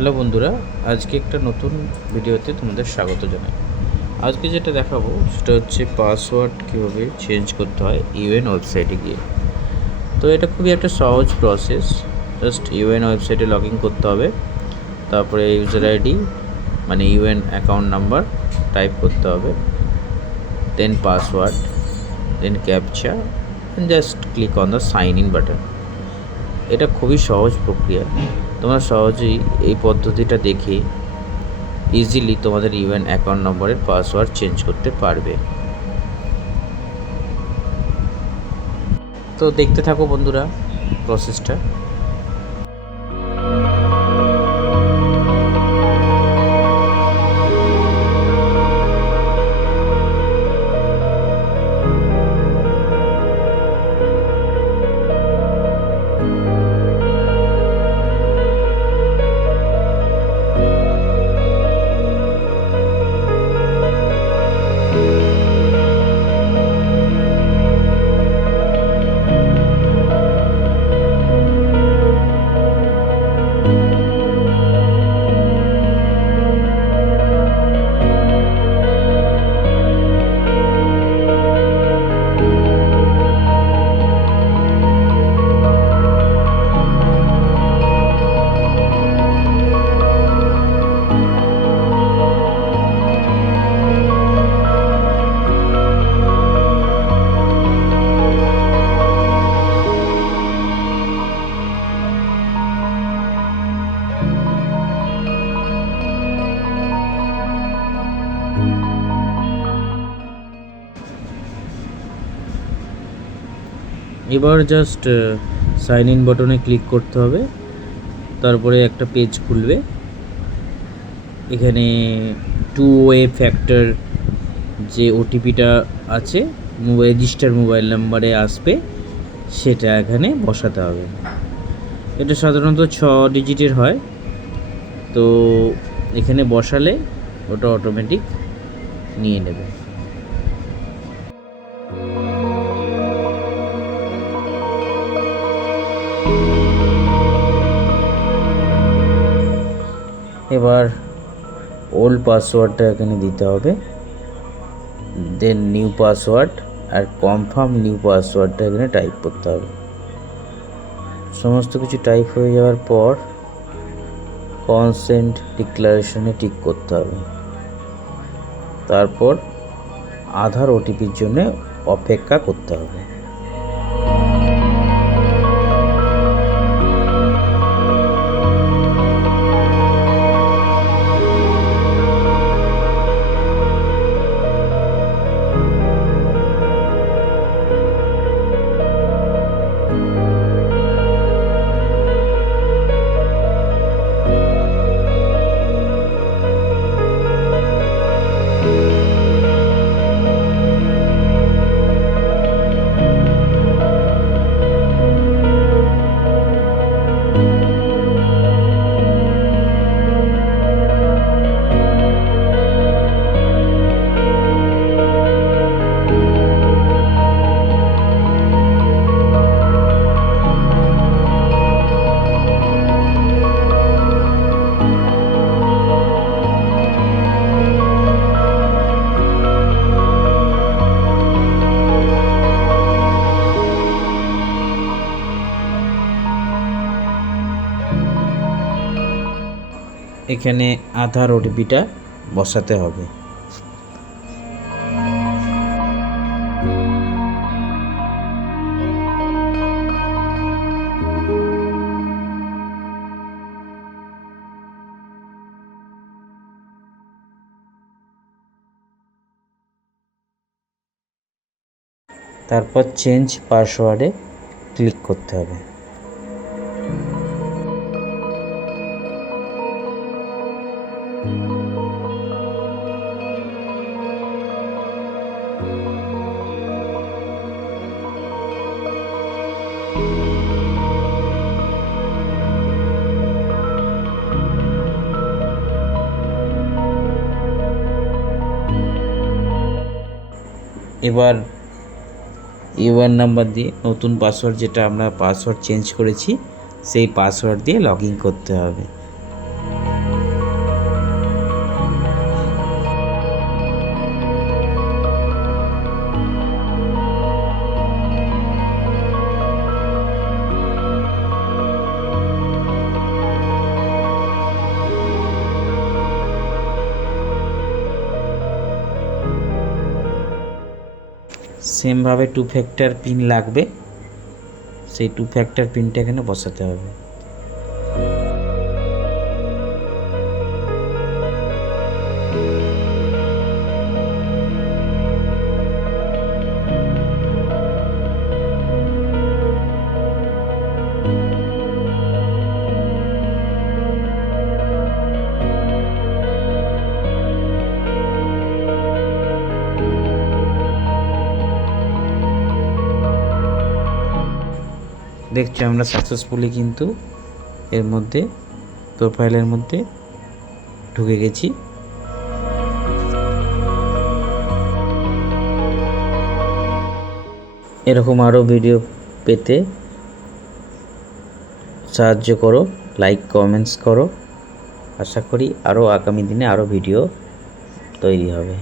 Hello বন্ধুরা, আজকে একটা নতুন ভিডিওতে তোমাদের স্বাগত জানাই। আজকে যেটা দেখাবো সেটা হচ্ছে পাসওয়ার্ড কীভাবে চেঞ্জ করতে হয় ইউএন ওয়েবসাইটে গিয়ে। তো এটা খুবই একটা সহজ প্রসেস। জাস্ট ইউএন ওয়েবসাইটে লগ ইন করতে হবে, তারপরে ইউজার আইডি মানে ইউএন অ্যাকাউন্ট নাম্বার টাইপ করতে হবে, then password, then captcha, just click on the sign in button. এটা খুবই সহজ প্রক্রিয়া। তোমরা সহজেই এই পদ্ধতিটা দেখে ইজিলি তোমাদের ইউএন অ্যাকাউন্ট নম্বরের পাসওয়ার্ড চেঞ্জ করতে পারবে। তো দেখতে থাকো বন্ধুরা প্রসেসটা। এবার জাস্ট সাইন ইন বাটনে ক্লিক করতে হবে, তারপরে একটা পেজ খুলবে। এখানে 2-way ফ্যাক্টর যে ওটিপিটা আছে রেজিস্টার মোবাইল নাম্বারে আসবে, সেটা এখানে বসাতে হবে। এটা সাধারণত 6 ডিজিটের হয়, তো এখানে বসালে ওটা অটোমেটিক নিয়ে নেবে। এবার ওল্ড পাসওয়ার্ডটা এখানে দিতে হবে, দেন নিউ পাসওয়ার্ড আর কনফার্ম নিউ পাসওয়ার্ডটা এখানে টাইপ করতে হবে। সমস্ত কিছু টাইপ হয়ে যাওয়ার পর কনসেন্ট ডিক্লারেশনে টিক করতে হবে। তারপর আধার ওটিপির জন্য অপেক্ষা করতে হবে। এখানে আধার ওটিপিটা বসাতে হবে। তারপর চেঞ্জ পাসওয়ার্ডে ক্লিক করতে হবে। এবার ইউআর নাম্বার দিয়ে নতুন পাসওয়ার্ড, যেটা আমরা পাসওয়ার্ড চেঞ্জ করেছি, সেই পাসওয়ার্ড দিয়ে লগ ইন করতে হবে। সেমভাবে 2 ফ্যাক্টর পিন লাগবে, সেই 2 ফ্যাক্টর পিনটা এখানে বসাতে হবে। দেখছি আমরা সাকসেসফুলি কিন্তু এর মধ্যে প্রোফাইলের মধ্যে ঢুকে গেছি। এরকম আরও ভিডিও পেতে সাহায্য করো, লাইক কমেন্টস করো। আশা করি আরও আগামী দিনে আরও ভিডিও তৈরি হবে।